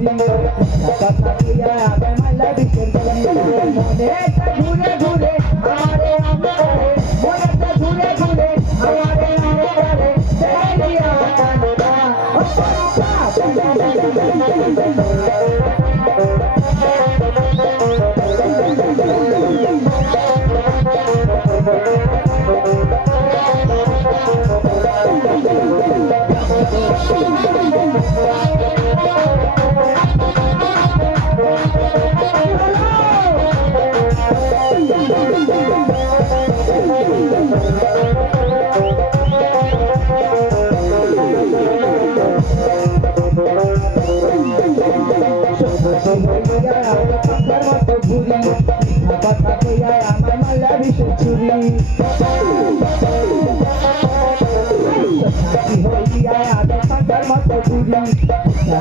ঘুরি কথা দিয়া আমি মালা বিকের ঘুরি মনেতে ঘুরে ঘুরে আমারে আমারে মনেতে ঘুরে ঘুরে আমারে আমারে দেখিয়া কান্দা ও কথা কইয়া আমার মালা বিশের চুরি হইয়া আমি পাতার মতো ঘুরি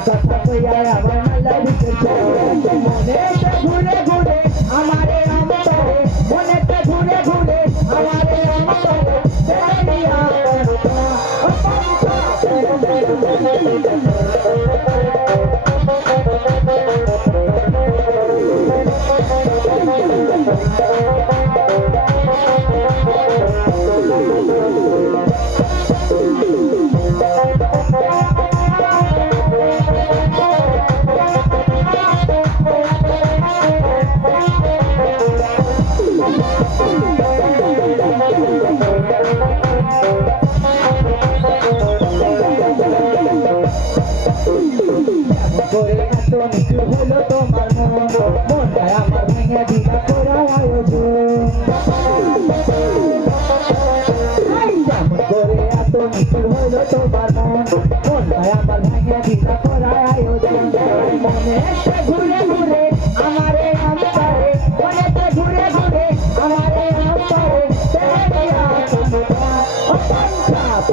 কথা কইয়া আমার মালা বিশের চুরি মনেতে ঘুরে ঘুরে আমারে অন্তরে মনেতে ঘুরে ঘুরে আমারে অন্তরে দেখিয়া করে এত নিচু হলো তোমার মন মনটায় আমার ভেঙে দিলা করার আয়োজন যেমন করে এত নিচু হলো তোমার মন মনটায় আমার ভেঙে দিলা করার আয়োজন মনেতে ঘুরে ঘুরে আমারে অন্তরে মনেতে ঘুরে ঘুরে আমারে অন্তরে দেখিয়া কান্দা ও